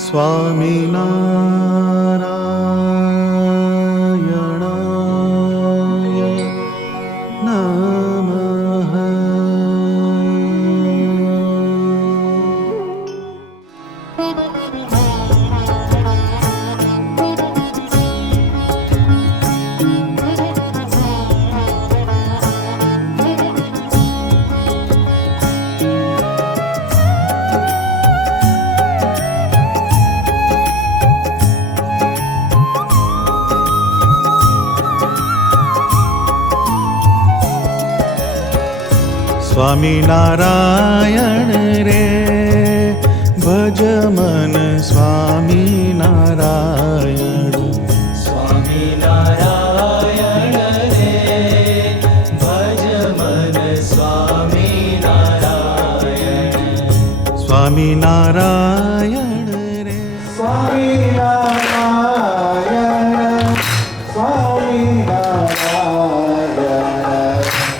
સ્વામિનારાયણાય નમઃ. સ્વામિનારાયણ રે ભજ મન સ્વામિનારાયણ. સ્વામિનારાયણ રે ભજ મન સ્વામિનારાયણ. સ્વામિનારાયણ રે સ્વામિનારાયણ સ્વામિનારાયણ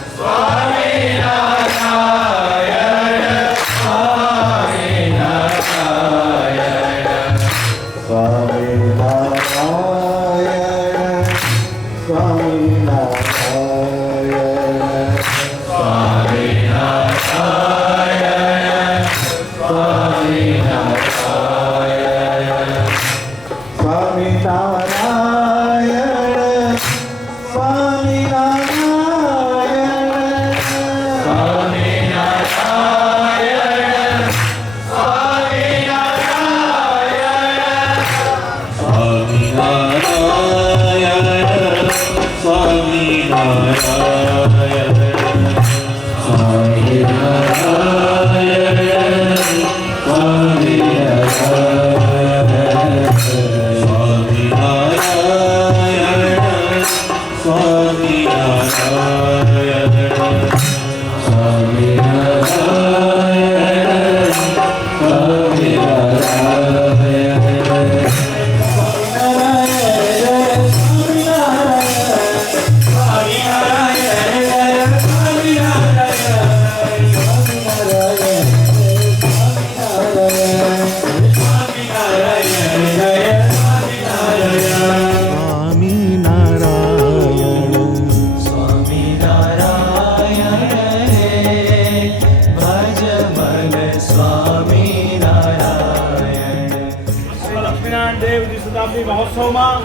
મહોત્સવમાં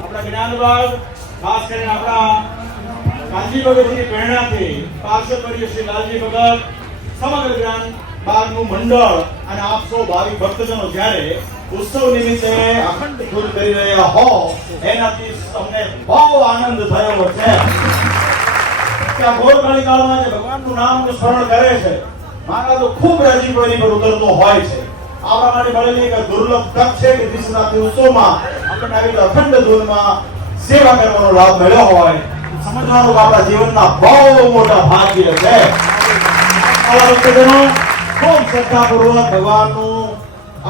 આપણા જ્ઞાન વિભાગ ખાસ કરીને આપણા કાંજી ભગતની પ્રેરણાથી પાર્ષદ વર્ય શ્રી લાલજી ભગત સમગ્ર જ્ઞાન બાગનું મંડળ અને આપ સૌ ભાવિક ભક્તજનો જ્યારે ઉત્સવ નિમિત્તે અખંડ ધૂન કરી રહ્યા હો એનાથી અમને બહુ આનંદ થયો છે. ત્યાં ઘોરકાળી કાળમાં જે ભગવાનનું નામ સ્મરણ કરે છે મારા તો ખૂબ રાજીપો એની પર ઉતરતો હોય છે. આપણા માટે મળેલી એક દુર્લભ તક છે કે વિશ્વનાથની ઉત્સવમાં આપણને આવી અખંડ ધૂનમાં સેવા કરવાનો લાભ મળ્યો હોય સમજવાનું કે આપણા જીવનના બહુ મોટા ભાગ્ય છે. આવા ભક્તજનો ખૂબ શ્રદ્ધાપૂર્વક ભગવાનનું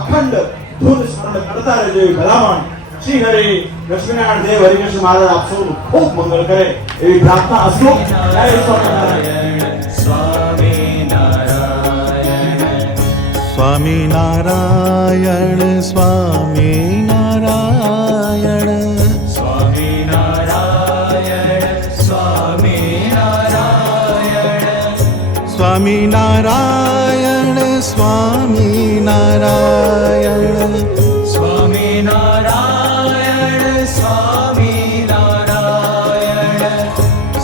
અખંડ ધૂન સ્મરણ કરતા રહેજો એવી ભલામણ શ્રી હરિ લક્ષ્મીનારાયણ દેવ હરિકૃષ્ણ મહારાજ આપ સૌનું ખૂબ મંગળ કરે એવી પ્રાર્થના અસ્તુ. જય સ્વામિનારાયણ. સ્વામિનારાયણ સ્વામિનારાયણ સ્વામિનારાયણ સ્વામિનારાયણ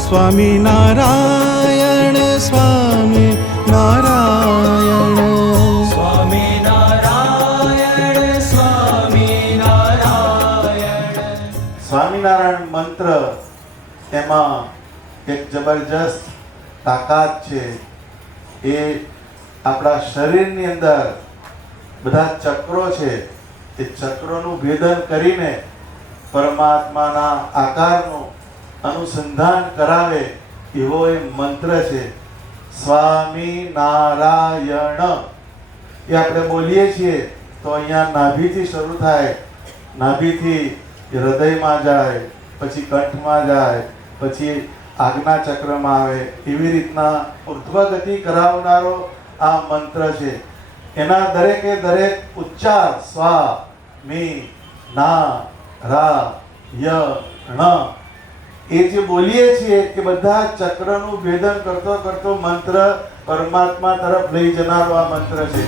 સ્વામિનારાયણ સ્વામિનારાયણ મંત્ર એમાં એક જબરજસ્ત તાકાત છે. એ આપણા શરીરની અંદર બધા ચક્રો છે એ ચક્રોનું ભેદન કરીને પરમાત્માના આકારનું અનુસંધાન કરાવે એવો એ મંત્ર છે. સ્વામિનારાયણ એ આપણે બોલીએ છીએ તો અહીંયા નાભીથી શરૂ થાય, નાભીથી હૃદયમાં જાય, પછી કંઠમાં જાય, પછી આજ્ઞા ચક્રમાં આવે. એવી રીતના ઉર્ધ્વ ગતિ કરાવનારો આ મંત્ર છે. એના દરેકે દરેક ઉચ્ચાર સ્વા મી ના રા ય ણ એ જે બોલીએ છીએ કે બધા ચક્રનું ભેદન કરતો કરતો મંત્ર પરમાત્મા તરફ લઈ જનારો આ મંત્ર છે.